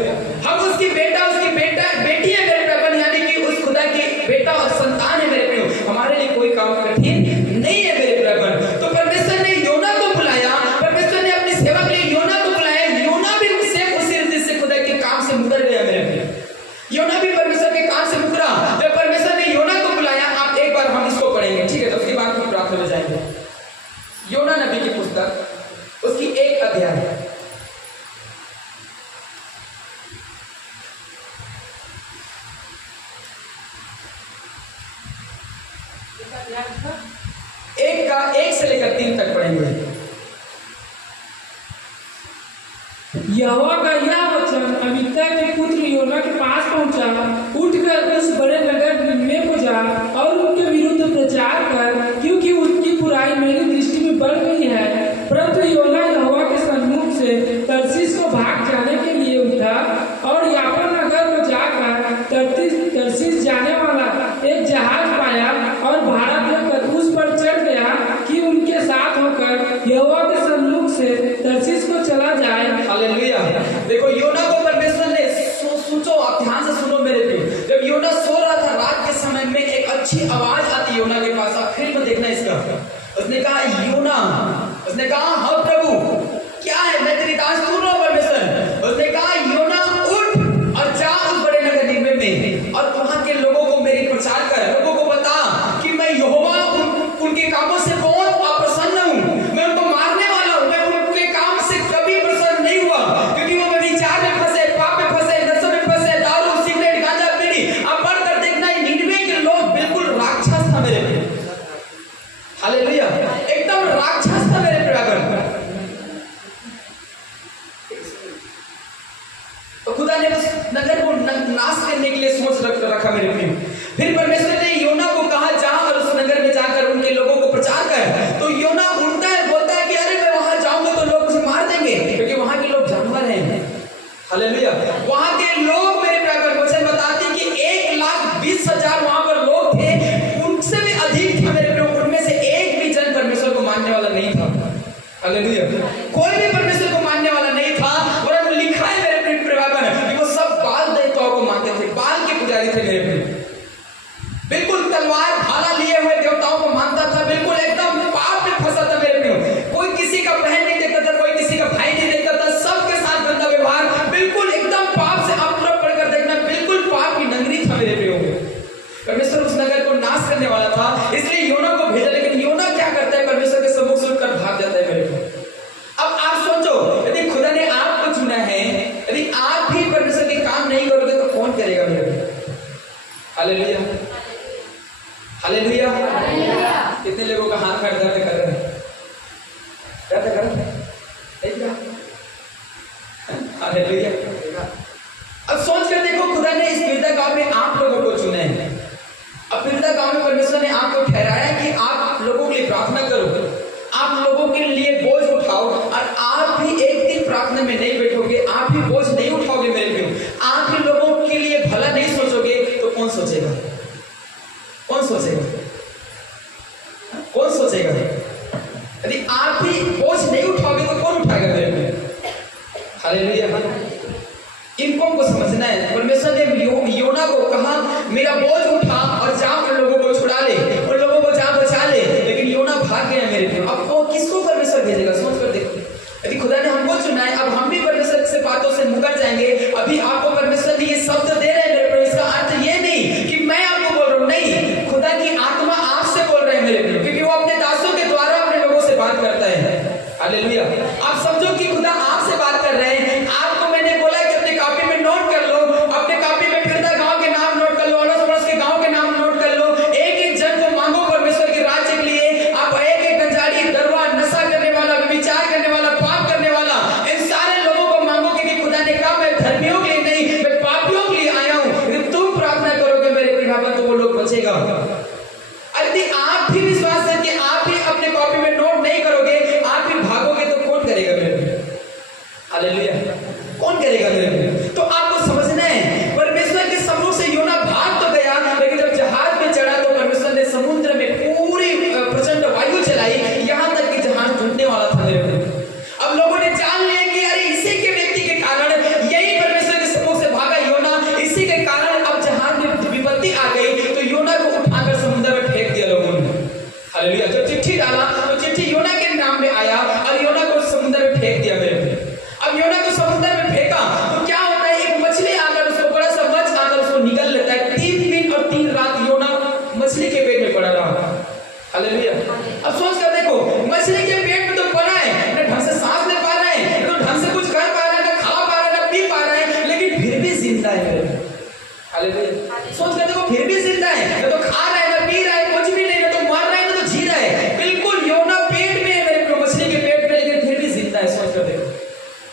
हम उसकी बेटा, उसकी बेटी है मेरे प्रियो, यानी कि उस खुदा की बेटा और संतान है मेरे प्रियो। हमारे लिए कोई काम कठिन नहीं है मेरे प्रियो। तो परमेश्वर ने योना को बुलाया, परमेश्वर ने अपनी सेवा के लिए योना अध्याय। एक से लेकर 3 तक पढ़ेंगे। यहोवा का यह वचन अमित्ता के पुत्र योना के पास पहुंचा, उठकर उस बड़े नगर निनवे को जा और उनके विरुद्ध प्रचार कर, क्योंकि उसकी बुराई मेरी दृष्टि में बढ़ गई है। परंतु योना यहोवा के सन्मुख से तरसीस को भाग जाने के लिए उठा और याफा नगर को जाकर तरसीस जाने वाला एक जहाज पाया और भाड़ा देकर उस पर चढ़ गया कि उनके साथ होकर यहोवा के सन्मुख से तरसीस को चला जाए। हालेलुया। देखो योना को परमेश्वर ने सोचो, आप ध्यान से सुनो मेरे प्रिय। जब योना सो रहा था रात के समय में एक अच्छी आवाज आती योना के पास। आखिर में देखना इसका, उसने कहा योना, उसने कहा हाँ प्रभु क्या है, मैं तेरी दास सुन रहा हूं परमेश्वर। उसने कहा योना उठ और जा उस बड़े नगर निनवे में और वहां के लोगों को मेरी प्रचार कर, लोगों को बता कि मैं यहोवा उनके कामों से बहुत अप्रसन्न हूं, मैं उनको मारने वाला हूं, मैं उनके काम से कभी प्रसन्न नहीं हुआ, क्योंकि वो व्यभिचार में फंसे, पाप में फंसे, नशे में फंसे, दारू सिगरेट गांजा बीड़ी। अब बढ़कर देखना निनवे के लोग बिल्कुल राक्षस था मेरे प्रिय। हालेलुया, एकदम राक्षस था मेरे प्रिय। तो खुदा ने उस नगर को नाश करने के लिए सोच रखा मेरे प्रिय। फिर परमेश्वर ने योना को कहा जा और उस नगर में जाकर उनके लोगों को प्रचार कर। तो योना उठता है, बोलता है कि अरे मैं वहां जाऊंगा तो लोग मुझे मार देंगे, क्योंकि वहां के लोग जानवर हैं। हालेलुया, वहां के लोग मेरे प्यार वचन बताते कि 1,20,000 वहां पर लोग थे, उनसे भी अधिक था मेरे प्रिय। उनमें से एक भी जन परमेश्वर को मानने वाला नहीं था। हालेलुया, कोई भी परमेश्वर को मानने वाला नहीं था। और लिखा है मेरे प्रिय कि वो सब बाल देवताओं को मानते थे, बाल के पुजारी थे मेरे प्रिय। बिल्कुल तलवार भाला लिए हुए देवताओं को मानता था, बिल्कुल एकदम पाप में फंसा था मेरे प्रिय। कोई किसी का बहन नहीं देखता था, कोई किसी का भाई नहीं देखता था, सबके साथ गंदा व्यवहार, बिल्कुल एकदम पाप से आप पूरा पढ़कर देखना, बिल्कुल पाप की नगरी था मेरे प्रिय। परमेश्वर उस नगर को नाश करने वाला था, इसलिए योना को भेजा। लेकिन योना क्या करता है, परमेश्वर के सम्मुख से उठकर भाग जाता है मेरे प्रिय। अब आप सोचो, यदि खुदा ने आपको चुना है, यदि आप भी परमेश्वर के काम नहीं करोगे तो कौन करेगा मेरे प्रिय? Hallelujah, hallelujah. कितने लोगों का हाथ पैर दर्द कर रहे हैं? हालेलुया। अब सोच कर देखो, खुदा ने इस पीड़िता गांव में आप लोगों को चुने हैं। अब पीड़िता गांव में परमेश्वर ने आपको ठहराया कि आप लोगों के लिए प्रार्थना करो, आप लोगों के लिए बोझ उठाओ। और आप भी एक दिन प्रार्थना में नहीं बैठोगे, आप भी बोझ नहीं उठाओगे मेरे प्रिय, आप भी लोगों के लिए भला नहीं सोचोगे, तो कौन सोचेगा? कौन सोचेगा? कौन सोचेगा? यदि आप भी बोझ नहीं उठाओगे तो कौन उठाएगा मेरे प्रिय? हालेलुया। इनको को समझना है। परमेश्वर ने योना को कहा मेरा बोझ उठा और जा उन लोगों को छुड़ा ले, उन लोगों को जा बचा ले। लेकिन योना भाग गया मेरे प्रिय। अब वो किसको परमेश्वर भेजेगा? सोच कर देखो, यदि खुदा ने हमको चुना है, अब हम भी परमेश्वर से बातों से मुकर जाएंगे। अभी आपको परमेश्वर ने ये शब्द दे रहे हैं मेरे प्रिय, इसका अर्थ ये नहीं कि मैं आपको बोल रहा हूँ, नहीं, खुदा की आत्मा आपसे बोल रहे हैं मेरे प्रिय, क्योंकि वो अपने दासों के द्वारा अपने लोगों से बात करता है। हालेलुया। आप समझो कि खुदा आपसे बात कर रहे हैं। आपको मैंने बोला कि अपनी कॉपी में नोट कर लो, अपने कॉपी में पीड़िता गांव के नाम नोट कर लो, अड़ोस पड़ोस के गांव के नाम नोट कर लो,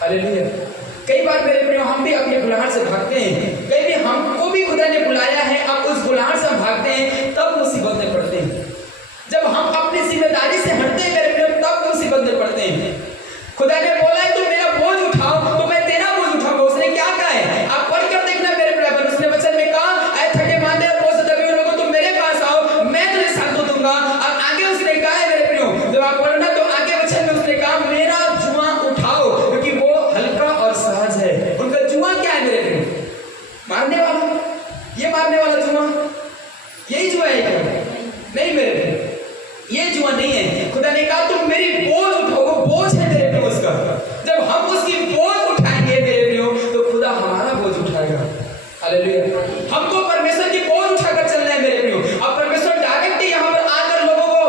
हालेलुया। कई बार मेरे प्रियो हम भी अपने बुलाहट से भागते हैं, कई भी हमको भी खुदा ने बुलाया है, अब उस बुलाहट से हम भागते हैं, तब मुसीबत में पड़ते हैं। जब हम अपनी जिम्मेदारी से हटते हैं मेरे प्रियो, तब मुसीबत में पड़ते हैं। खुदा ने बोला है तुम मेरा बोझ उठाओ तो मैं तेरा बोझ उठाऊंगा। उसने क्या कहा है आप पढ़ कर देखना मेरे प्रियो, उसने वचन में कहा ऐ थके मांदे और बोझ दबे हुए लोगों तुम मेरे पास आओ, मैं तुम्हें सांत्वना दूंगा। और आगे उसने कहा है मेरे प्रियो, जब आप पढ़ना तो आगे वचन में उसने कहा मेरा जुआ उठाओ, क्योंकि वो हल्का और सहज है। उनका जुआ क्या है मेरे प्रियो? मारने वाला, ये मारने वाला जुआ, यही जुआ है क्या? नहीं मेरे प्रियो, ये जुआ नहीं है। खुदा ने कहा तुम मेरी बोझ उठाओ, वो बोझ है मेरे प्रियो उसका। जब हम उसकी बोझ उठाएंगे मेरे प्रियो, तो खुदा हमारा बोझ उठाएगा। हालेलुया। हमको परमेश्वर की बोझ उठाकर चलना है मेरे प्रियो। अब परमेश्वर डायरेक्ट ही यहाँ पर आकर लोगों को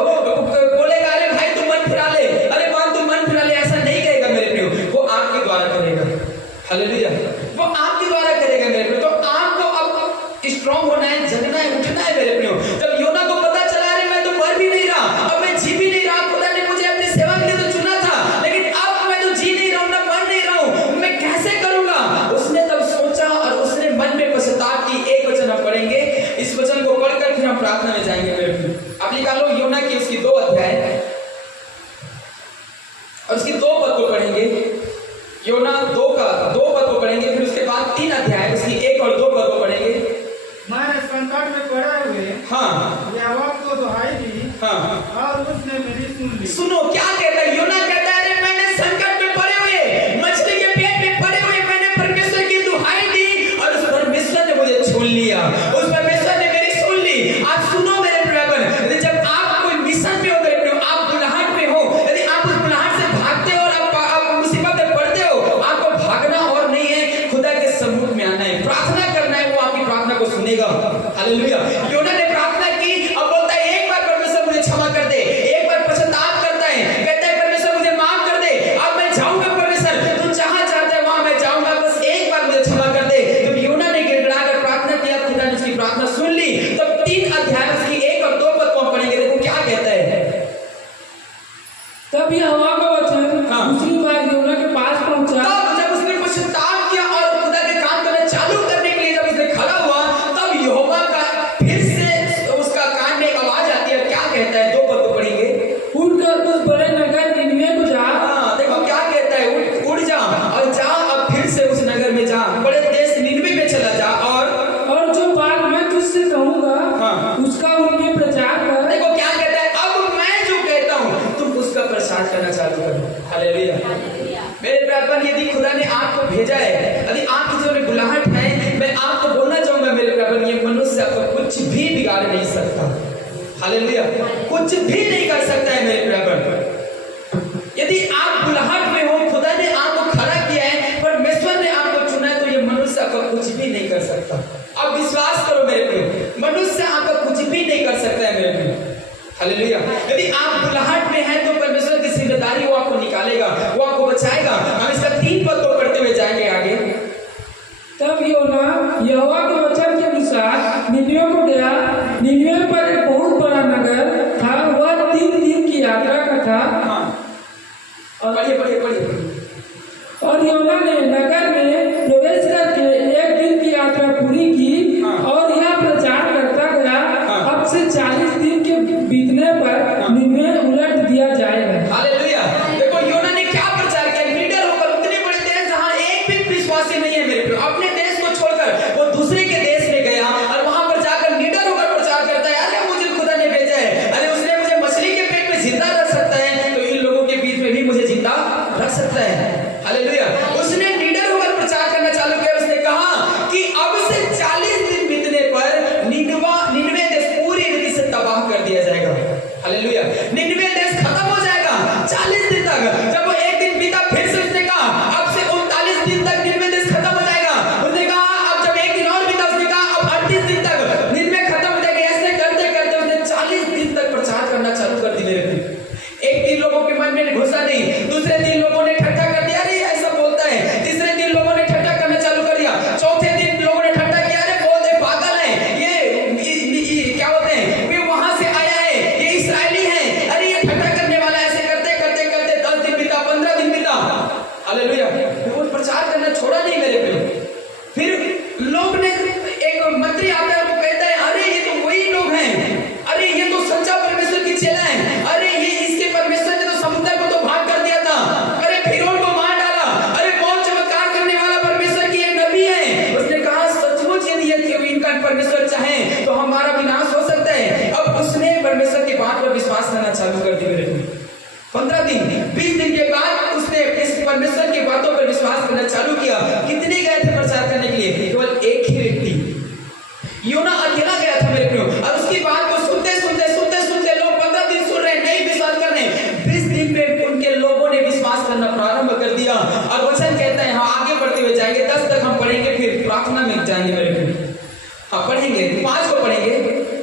बोलेगा अरे भाई तुम मन फिरा ले, अरे कौन तुम मन फिरा ले, ऐसा नहीं कहेगा मेरे प्रियो। वो आपके द्वारा करेगा। हालेलुया। वो आपके द्वारा करेगा मेरे प्रियो। तो आपको अब स्ट्रांग होना है, जगना है, उठना है मेरे प्रियो। जब योना को पता चला अरे मैं तो मर भी नहीं रहा, अब मैं जी भी नहीं रहा, खुदा ने मुझे अपनी सेवा के लिए तो चुना था, लेकिन अब मैं तो जी नहीं रहा हूं, ना मर नहीं रहा हूं, मैं कैसे करूंगा? उसने तब सोचा और उसने मन में पश्चाताप की। एक वचन हम पढ़ेंगे, इस वचन को पढ़कर फिर हम प्रार्थना में जाएंगे मेरे प्रियो। आप निकालो योना की उसकी 2 अध्याय और उसकी 2 पद को पढ़ेंगे। योना 2 पद को पढ़ेंगे, फिर उसके बाद 3 अध्याय उसकी 1 और 2 पद को पढ़ेंगे। मैंने संकट में पड़े हुए हाँ यहोवा को दुहाई दी, हाँ, और उसने मेरी सुन ली। सुनो क्या कहता है योना, कहता है अरे मैंने संकट में पड़े हुए, मछली के पेट में पड़े हुए, मैंने परमेश्वर की दुहाई दी और उस परमेश्वर ने मुझे छू लिया, उस परमेश्वर ने मेरी सुन ली। आप सुनो मेरे प्रियगण, यदि जब आप कोई मिशन में हो मेरे प्रियो, आप बुलाहट में हो, यदि आप उस बुलाहट से भागते हो और आप मुसीबत में पड़ते हो, आपको भागना और नहीं है, खुदा के सम्मुख में आना है, प्रार्थना करना है, वो आपकी प्रार्थना को सुनेगा। हालेलुया। योना ने प्रार्थना की, अब बोलता है एक बार परमेश्वर मुझे क्षमा कर दे, एक बार पश्चाताप करता है, कहता है परमेश्वर मुझे माफ कर दे, अब मैं जाऊंगा परमेश्वर, तू जहां चाहता है वहां मैं जाऊंगा, बस एक बार मुझे क्षमा कर दे। जब योना ने गिड़गिड़ाकर प्रार्थना किया, खुदा ने उसकी प्रार्थना सुन ली। तब 3 अध्याय उसकी 1 और 2 पद को हम पढ़ेंगे, देखो क्या कहता है। तब यहोवा का वचन हाँ। दूसरी बार योना के पास पहुंचा। तब जब उसने पश्चाताप किया और खुदा के काम करना चालू करने के लिए जब उसने खड़ा हुआ, तब यहोवा का फिर से उसका कान में एक आवाज आती है। क्या कहता है? 2 पद को पढ़ेंगे। उठकर उस बड़े नगर निनवे को जा। हाँ, देखो क्या कहता है, उठ जा और जा, अब फिर से उस नगर में जा, बड़े देश निनवे में चला जा और जो बात मैं तुझसे कहूंगा हाँ। उसका उनमें प्रचार कर। देखो क्या कहता है, अब मैं जो कहता हूँ तुम उसका प्रचार करना चालू करो। हालेलुया। हालेलुया। मेरे प्रार्थना, यदि खुदा ने आपको भेजा है, यदि आपकी जो बुलाहट है, मैं आपको बोलना चाहूंगा मेरे प्रार्थना, ये मनुष्य आपको कुछ भी बिगाड़ नहीं सकता। हालेलुया। कुछ भी नहीं कर सकता है मेरे प्रार्थना। यदि आप बुलाहट में हो, खुदा ने आपको खड़ा किया है, परमेश्वर ने आपको चुना है, तो ये मनुष्य आपको कुछ भी नहीं कर सकता। अब विश्वास करो मेरे प्रियो, मनुष्य आपका कुछ भी नहीं कर सकता है मेरे प्रियो। हालेलुया। यदि आप बुलाहट में हैं, तो परमेश्वर की जिम्मेदारी वो आपको निकालेगा, वो आपको बचाएगा। हम इसका 3 पद को पढ़ते हुए जाएंगे आगे। तब योना यहोवा के वचन के अनुसार निनवे को गया। निनवे पर एक बहुत बड़ा नगर था, वह 3 दिन की यात्रा का था। हाँ, और पढ़िए। और योना ने नगर में प्रवेश करके 1 दिन की यात्रा पूरी की। हाँ। और यह प्रचार करता गया, हाँ। अब से 40 दिन के बीतने पर निनवे उलट दिया जाएगा। हालेलुया। देखो योना ने क्या प्रचार किया, लीडर होकर उतने बड़े देश जहां एक भी विश्वासी नहीं है मेरे प्रियो, अपने देश को छोड़कर वो दूसरे के देश में गया और वहां पर जाकर लीडर होकर प्रचार करता है, अरे मुझे खुदा ने भेजा है, अरे उसने मुझे मछली के पेट में जिंदा रख सकता है, तो इन लोगों के बीच में भी मुझे जिंदा रख सकता है। हालेलुया। उसने और वचन कहता है, हम आगे बढ़ते हुए जाएंगे, 10 तक हम पढ़ेंगे, फिर प्रार्थना में जाएंगे मेरे प्रियो। हाँ पढ़ेंगे, 5 को पढ़ेंगे।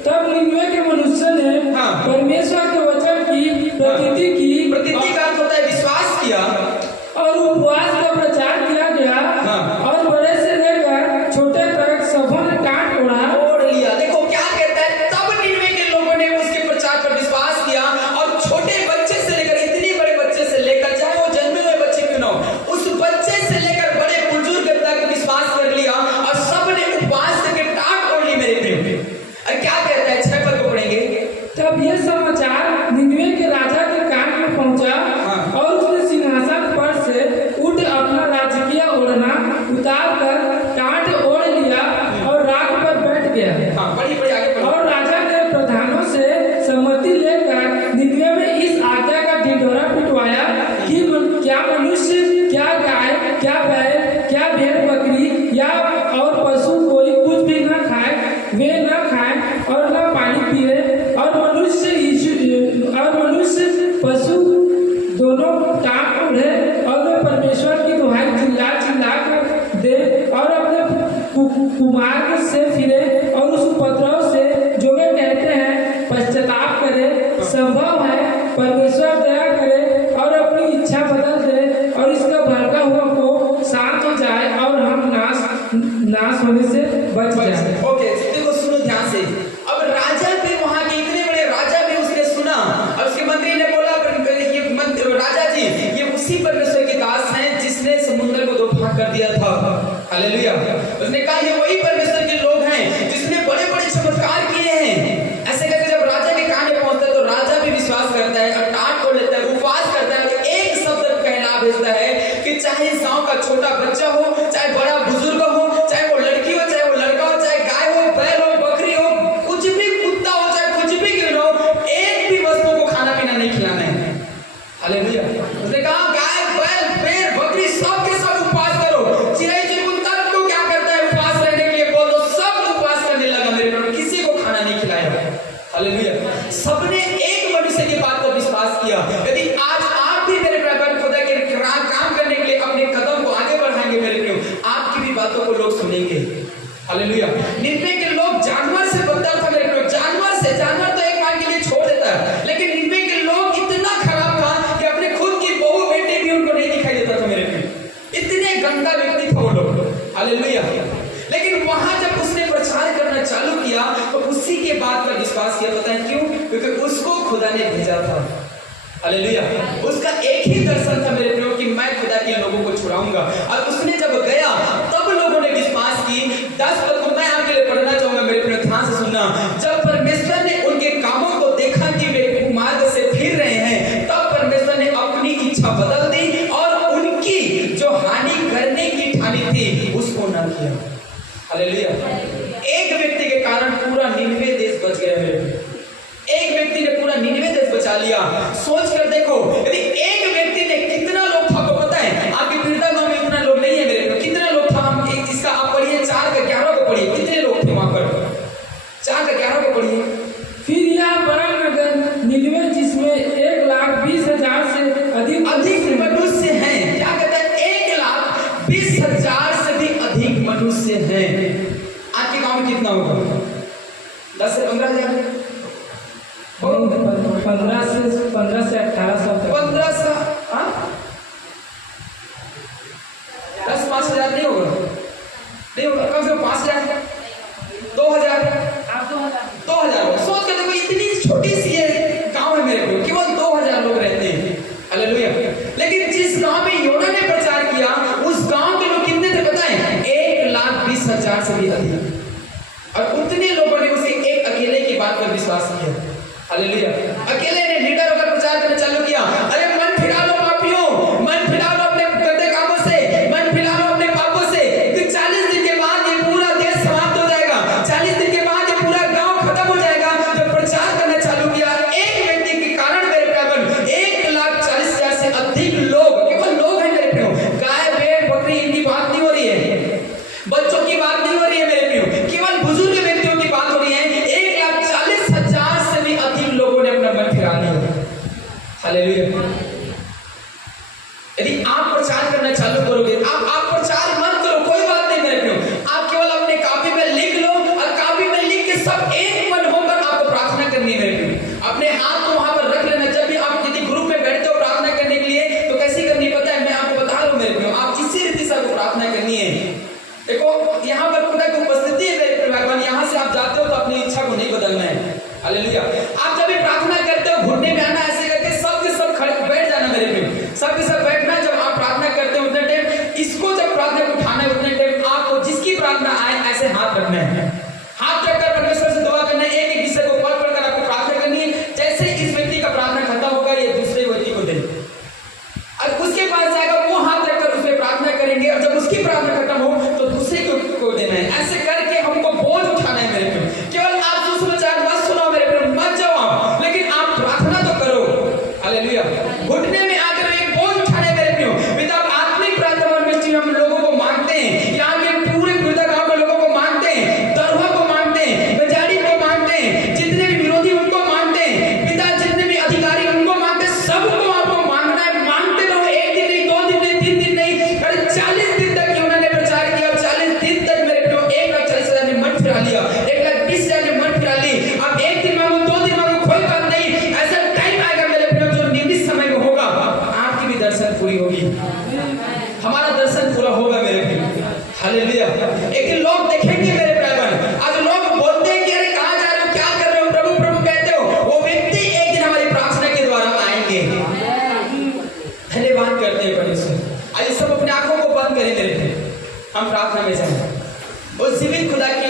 तब निनवे के मनुष्य ने परमेश्वर के वचन की प्रतीति की। प्रतीति का अर्थ होता है विश्वास किया, और उपवास का प्रचार किया गया, और बड़े से लेकर छोटे तक सबों ने टाट ओढ़ लिया। देखो क्या कहता है, तब निनवे के लोगों ने उसके प्रचार पर विश्वास किया, और छोटे बच्चे से लेकर इतने बड़े बच्चे से लेकर, चाहे वो जन्मे हुए बच्चे क्यों ना हो, उस बच्चे से लेकर बड़े बुजुर्ग तक विश्वास कर लिया, और सब ने उपवास करके टाट ओढ़ ली मेरे प्रियो। और क्या कहता है, 6 पद को पढ़ेंगे। तब यह समाचार निनवे के राजा के कान में पहुंचा, और उसने सिंहासन पर से उठ अपना राजकीय ओढ़ना उतार कर टाट ओढ़ लिया और राख पर बैठ गया। बड़ी आगे बढ़ो। और राजा ने प्रधानों से सम्मति लेकर निनवे में इस आज्ञा का ढिंढोरा पिटवाया कि क्या मनुष्य, क्या गाय, क्या बैल, क्या भेड़ बकरी या और पशु कोई कुछ भी न खाए, वे न खाए और न पानी पिए, और मनुष्य पशु दोनों टाट उड़े, और वे परमेश्वर की दुहाई चिल्ला कर दे, और अपने कुमार्ग से फिरे, और उस उपद्रव से जो वे कहते हैं पश्चाताप करे। संभव है परमेश्वर दया करे और अपनी इच्छा बदल दे, और इसका भड़का हुआ को शांत हो जाए, और हम नाश होने से बच जाए। ओके, देखो सुनो ध्यान से। अब राजा भी, वहां के इतने बड़े राजा भी उसने सुना, और उसके मंत्री ने बोला, राजा जी ये उसी परमेश्वर के दास हैं जिसने समुद्र को 2 भाग कर दिया था। हालेलुया। उसने कहा ये वही परमेश्वर के लोग हैं जिसने बड़े बड़े चमत्कार किए हैं। ऐसे करके जब राजा के कान में पहुंचता है तो राजा भी विश्वास करता है और टाट ओढ़ लेता है, उपवास करता है, एक शब्द कहना भेजता है कि चाहे इस गांव का छोटा बच्चा हो, चाहे बड़ा बुजुर्ग हो, चाहे वो लड़की हो, चाहे वो लड़का हो, चाहे गाय हो, बैल हो, बकरी हो, कुछ भी, कुत्ता हो, चाहे कुछ भी क्यों हो, एक भी वस्तु को खाना पीना नहीं खिलाना है। हालेलुया। उसने कहा गाय, बैल, भेड़, बकरी सबके सब उपवास करो। चिड़ै चिरकुंदर को क्या करता है, उपवास रहने के लिए बोल दो, सब उपवास करने लगा मेरे प्रियो, किसी को खाना नहीं खिलाया। हालेलुया। सबने एक मनुष्य की बात पर विश्वास किया। यदि आज आप भी मेरे प्रियो खुदा के काम करने के लिए अपने कदम को आगे बढ़ाएंगे मेरे प्रियो, आपकी भी बातों को लोग सुनेंगे। हालेलुया। निनवे के लोग जानवर से बदतर था मेरे प्रियो, जानवर तो एक बार के लिए छोड़ देता है, लेकिन निनवे के लोग इतना खराब था कि अपने खुद की बहू बेटे भी उनको नहीं दिखाई देता था मेरे प्रियो, इतने गंदा व्यक्ति था वो लोग। हालेलुया। लेकिन वहां जब उसने प्रचार करना चालू किया तो उसी के बात पर विश्वास किया। पता है क्यों? क्योंकि उसको खुदा ने भेजा था। हालेलुया। उसका एक ही दर्शन था मेरे प्रियो कि मैं खुदा के लोगों को छुड़ाऊंगा, और उसने जब गया तब लोगों ने विश्वास की। 10 पद को मैं आपके लिए पढ़ना चाहूंगा मेरे प्रियो, ध्यान से सुनना। जब परमेश्वर ने उनके कामों को देखा कि वे कुमार्ग से फिर रहे हैं, तब परमेश्वर ने अपनी इच्छा बदल दी और उनकी जो हानि करने की ठानी थी उसको न किया। हालेलुया। एक व्यक्ति के कारण पूरा निनवे देश बच गया मेरे प्रियो, एक व्यक्ति ने पूरा निनवे देश बचा लिया। सोच कर देखो, यदि एक व्यक्ति ने, कितना लोग था आपको पता है? आपके पीड़िता गांव में इतना लोग नहीं है मेरे प्रियो, कितना लोग था? हम एक जिसका आप पढ़िए 4 का 11 को पढ़िए, कितने लोग थे वहां पर? 4 का 11 को पढ़िए। फिर यह बड़ा नगर निनवे जिसमें 1,20,000 से अधिक मनुष्य हैं। क्या कहता है? 1,20,000 से भी अधिक मनुष्य हैं। आपके गांव में कितना होगा? 10 से 15,000, 15 से 1800 तक। 15 से 10 5,000 नहीं होगा, नहीं होगा, कम से कम 5,000, 2,000, 2,000 होगा। सोच के देखो, इतनी छोटी सी गांव है मेरे को, केवल 2,000 लोग रहते हैं। हालेलुया। लेकिन जिस गांव में योना ने प्रचार किया, उस गांव के लोग कितने थे पता है? 1,20,000 से भी अधिक, और उतने लोगों ने उसे एक अकेले की बात पर विश्वास किया। हालेलुया। अकेले ने लीडर होकर प्रचार करना चालू किया। अरे मन फिरा लो पापियों, मन फिरा लो अपने गंदे कामों से, मन फिरा लो अपने पापों से, कि 40 दिन के बाद ये पूरा देश समाप्त हो जाएगा, 40 दिन के बाद ये पूरा गांव खत्म हो जाएगा। जब प्रचार करना चालू किया, एक व्यक्ति के कारण मेरे प्रियो 1,40,000 से अधिक लोग, केवल लोग हैं मेरे प्रियो, गाय भेड़ बकरी इनकी बात नहीं हो रही है, बच्चों की बात नहीं हो रही है मेरे प्रियो, केवल बुजुर्ग व्यक्तियों की बात हो रही है। 1,40,000 से भी अधिक लोगों ने अपना मन फिरा लिया। हालेलुया। प्रार्थना करनी है। देखो यहाँ पर खुदा की उपस्थिति है मेरे भगवान, यहाँ से आप जाते हो तो अपनी इच्छा को नहीं बदलना है। हालेलुया। आप जब भी प्रार्थना करते हो घुटने में आना, ऐसे करके सब के सब खड़े बैठ जाना मेरे प्रियो, सब के सब बैठना। जब आप प्रार्थना करते हो उतने टाइम इसको जब प्रार्थना को उठाना है उतने टाइम आपको जिसकी प्रार्थना आए ऐसे हाथ रखना है, हाथ रखकर परमेश्वर से दुआ करना है। एक एक विषय को पढ़ पढ़कर आपको प्रार्थना करनी है। जैसे इस व्यक्ति का प्रार्थना खत्म होगा ये दूसरे व्यक्ति को दे, और उसके पास जाएगा वो हाथ रखकर उसमें प्रार्थना करेंगे, और जब उसकी प्रार्थना खत्म हो तो दूसरे को देना है। ऐसे करके हमको बोझ उठाना है मेरे प्रियो। केवल आप सुसमाचार मत सुनाओ मेरे प्रियो, मत जाओ आप, लेकिन आप प्रार्थना तो करो। हालेलुया। घुटने में आकर एक बोझ उठाना है मेरे प्रियो। पिता आत्मिक प्रार्थना में हम लोगों को मांगते हैं, यहाँ के पूरे खुदा गांव के लोगों को मांगते हैं, दरवा को मांगते हैं, बेचारी को मांगते हैं, जितने भी विरोधी उनको मांगते हैं, पिता जितने भी अधिकारी उनको मांगते हैं, सबको आपको मांगना है। मांगते रहो, एक दिन नहीं, 2 दिन नहीं, 3 दिन नहीं, 40 दिन तक उन्होंने प्रचार किया। 40 दिन तक मेरे प्रियो 1,40,000 ने मन फिरा लिया, 1,20,000 ने मन फिरा ली। अब एक दिन मांगो, 2 दिन मांगो, कोई बात नहीं। ऐसा टाइम आएगा मेरे प्रियो जो निर्दिष्ट समय में होगा, आपकी भी दर्शन पूरी होगी, हमारा दर्शन पूरा होगा मेरे प्रियो। हालेलुया। एक दिन लोग देखेंगे मेरे प्राण, आज लोग बोलते हैं कि अरे कहाँ जा रहे हो, क्या कर रहे हो, प्रभु प्रभु कहते हो, वो व्यक्ति एक दिन हमारी प्रार्थना के द्वारा आएंगे। धन्यवाद करते हैं परमेश्वर। आइए सब अपने आंखों को बंद करें मेरे प्रियो, हम प्रार्थना में जाएं। वो जीवित खुदा की